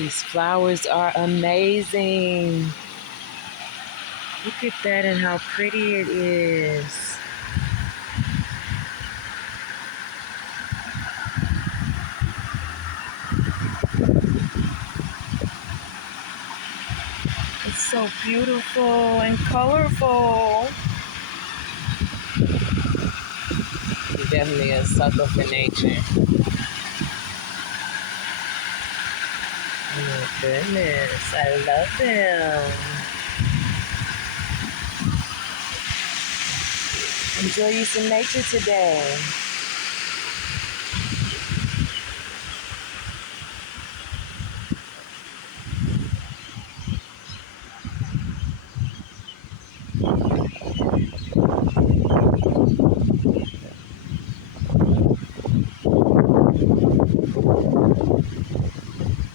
These flowers are amazing. Look at that and how pretty it is. It's so beautiful and colorful. You're definitely a sucker for nature. Oh my goodness, I love them. Enjoy you some nature today.